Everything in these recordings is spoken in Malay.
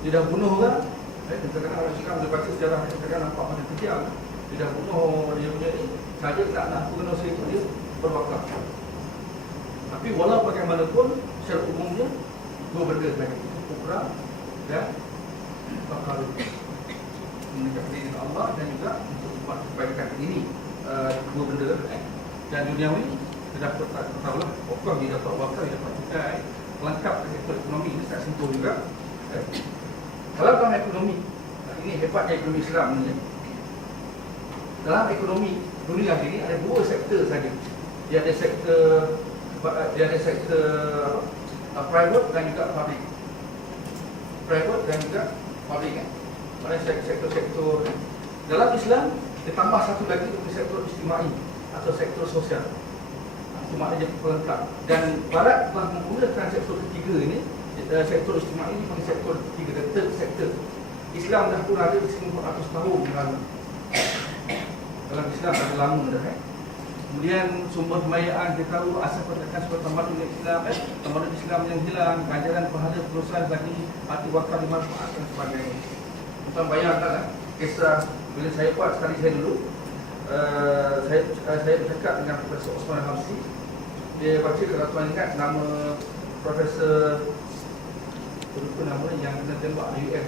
Dia dah bunuh orang. Kadang-kadang orang cakap boleh baca sejarah, kadang-kadang nampak macam kejam. Dia dah bunuh dia punya ni, saja tak nak pengenusia itu dia berwakaf. Tapi walau bagaimanapun secara umumnya dua benda tadi, ukra dan bakal mendekati dengan Allah dan juga untuk buat kebaikan. Ini dua benda dan duniawi kita dapat tahulah wakaf dia dapat wakaf dia dapat cukai melengkap sektor ekonomi ini tak sentuh juga. Kalau dalam ekonomi, ini hebatnya ekonomi Islam ni. Dalam ekonomi dunia ini ada dua sektor saja. Dia ada sektor private dan juga public. Private dan juga public kan. Ada sektor-sektor dalam Islam ditambah satu lagi untuk sektor istimai atau sektor sosial. Itu maknanya pelengkap. Dan Barat telah menggunakan sektor ketiga ini, sektor istimai ini panggil sektor ketiga, the third sector. Islam dah pun ada 1400 tahun lalu. Dalam Islam dah lama dah Kemudian sumber pembayaan kita tahu asal pergerakan sebuah tamadun Islam, tamadun Islam yang hilang, ganjaran pahala perusahaan lagi, hati wakaf dimanfaatkan dan sebagainya. Tuan bayangkanlah kisah bila saya buat sekali saya dulu, saya bercakap dengan Profesor Osman Hamsi. Dia baca, kalau tuan ingat nama Profesor lupa nama yang kena tembak UN,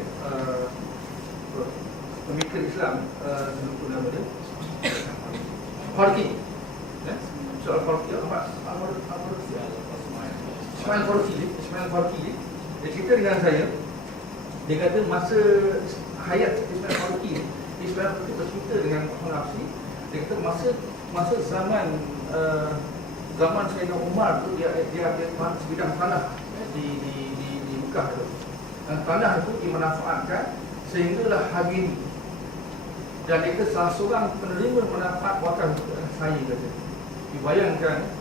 pemikir Islam, lupa nama dia, Farki. Soal Farki, Ismail Farki. Dia cerita dengan saya. Dia kata masa hayat Ismail Farki, Ismail Farki bercerita dengan Muhammad Hafsi. Dia kata masa zaman Sayyidina Umar tu dia sebidang tanah di Mekah tu. Dan tanah itu dimanfaatkan sehinggalah hari ini. Dan dia kata salah seorang penerima manfaat wakaf saya kata. Dibayangkan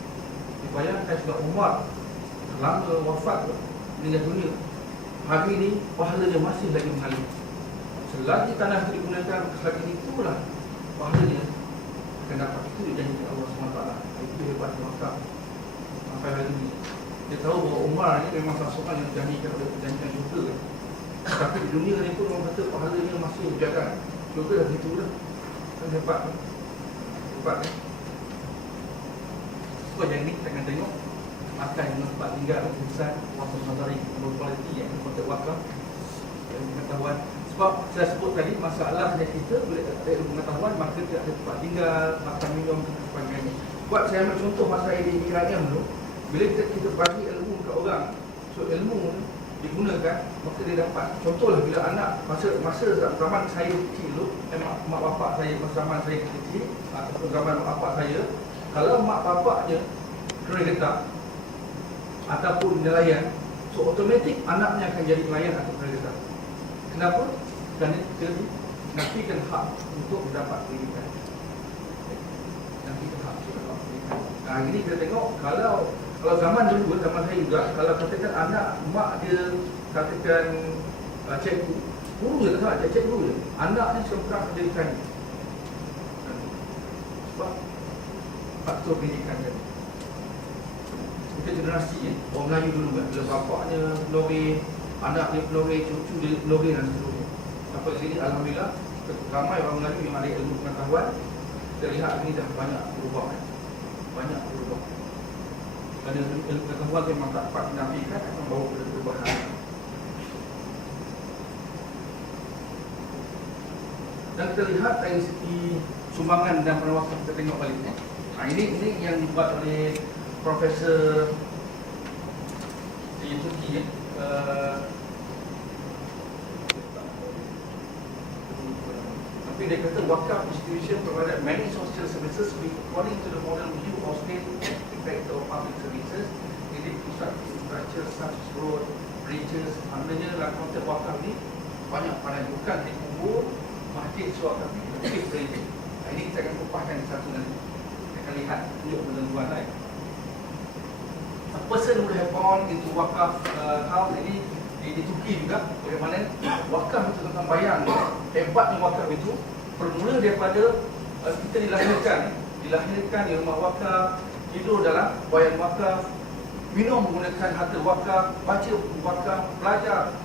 Sayyidina Umar lama wafat meninggal dunia. Hari ini pahalanya masih lagi mengalir. Selagi tanah itu digunakan hari ini, itulah pahalanya akan dapat. Itu dijanjikan Allah SWT. Itu hebat wakaf sampai hari ini. Dia tahu bahawa Umar ni memang salah seorang yang dijanjikan oleh perjanjian syurga. Tapi di dunia ni pun orang kata pahalanya masih berjaga. Syurga dah begitu dah. Kan hebat kan? Hebat kan? Sebab yang ni kita akan tengok akan tempat tinggal besar wakaf matahari berkualiti yang konteks wakaf dan pengetahuan. Sebab saya sebut tadi masalahnya kita bila tak ada ilmu pengetahuan maka tidak ada tempat tinggal, makan minum dan sebagainya. Buat saya ambil contoh masa di Iranian dulu, bila kita bagi ilmu ke orang, so ilmu digunakan maka dia dapat. Contohlah bila anak masa zaman saya kecil dulu, mak bapak saya zaman saya kecil ataupun zaman mak bapak saya, kalau mak bapaknya kena getah ataupun nelayan, so automatik anaknya akan jadi nelayan atau pendidikan. Kenapa? Kerana dia nafikan hak untuk mendapat pendidikan. Nafikan hak untuk mendapat pendidikan. Nah, ini kita tengok kalau zaman dulu, zaman saya juga, kalau katakan anak mak dia katakan cikgu, guru je tak salah, cikgu je. Anak ni sekarang pendidikan. Sebab faktor pendidikan tadi. Kita generasi orang Melayu dulu kan, bila bapaknya pelori, anaknya pelori, cucu dia pelori dan seterusnya. Sampai sini alhamdulillah ramai orang Melayu yang ada ilmu pengetahuan. Kita lihat ini dah banyak berubah kan. Banyak berubah. Kerana ilmu pengetahuan memang tak dapat dinafikan akan bawa kepada perubahan. Dan kita lihat dari segi sumbangan dan penawakaf kita tengok balik ni. Ini yang dibuat oleh Profesor di Turki tapi dia kata wakaf institution provide many social services according to the model view of state effect of public services in infrastructure such as road, bridges. Maknanya dalam konteks wakaf ni banyak pandai, bukan di kubur masjid suaka tapi bridge. Ini kita akan kupaskan satu nanti. Kita akan lihat tunjuk ketentuan lain. A person would have gone into wakaf house ini di Turki juga. Bagaimana wakaf itu tentang bayang. Hebatnya wakaf itu bermula daripada kita dilahirkan di rumah wakaf, tidur dalam bayang wakaf, minum menggunakan harta wakaf, baca wakaf, belajar